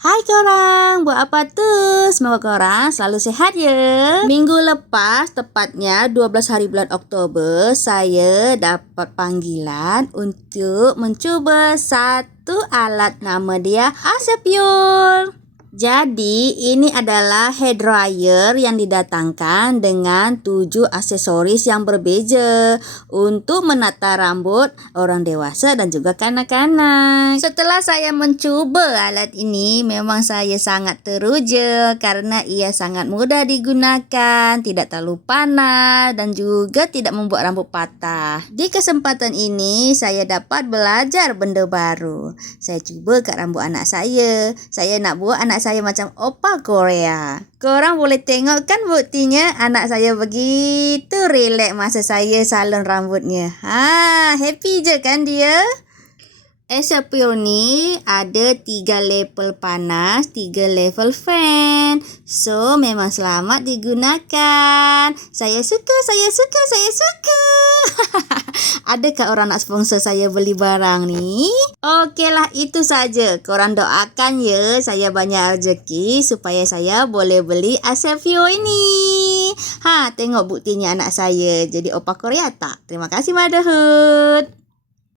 Hai korang, buat apa tuh? Semoga korang selalu sehat ya. Minggu lepas, tepatnya 12 hari bulan Oktober, saya dapat panggilan untuk mencuba satu alat, nama dia Acerpure. Jadi, ini adalah hairdryer yang didatangkan dengan 7 aksesoris yang berbeza untuk menata rambut orang dewasa dan juga kanak-kanak. Setelah saya mencuba alat ini, memang saya sangat teruja karena ia sangat mudah digunakan, tidak terlalu panas dan juga tidak membuat rambut patah. Di kesempatan ini, saya dapat belajar benda baru. Saya cuba kat rambut anak saya. Saya nak buat anak saya macam opa Korea. Korang boleh tengok kan buktinya anak saya begitu relax masa saya salon rambutnya. Happy je kan dia? Acerpure ni ada 3 level panas, 3 level fan. So, memang selamat digunakan. Saya suka. Adakah orang nak sponsor saya beli barang ni? Okeylah, itu saja. Korang doakan ya, saya banyak rezeki supaya saya boleh beli Acerpure ini. Tengok buktinya anak saya. Jadi opa Korea tak? Terima kasih Motherhood.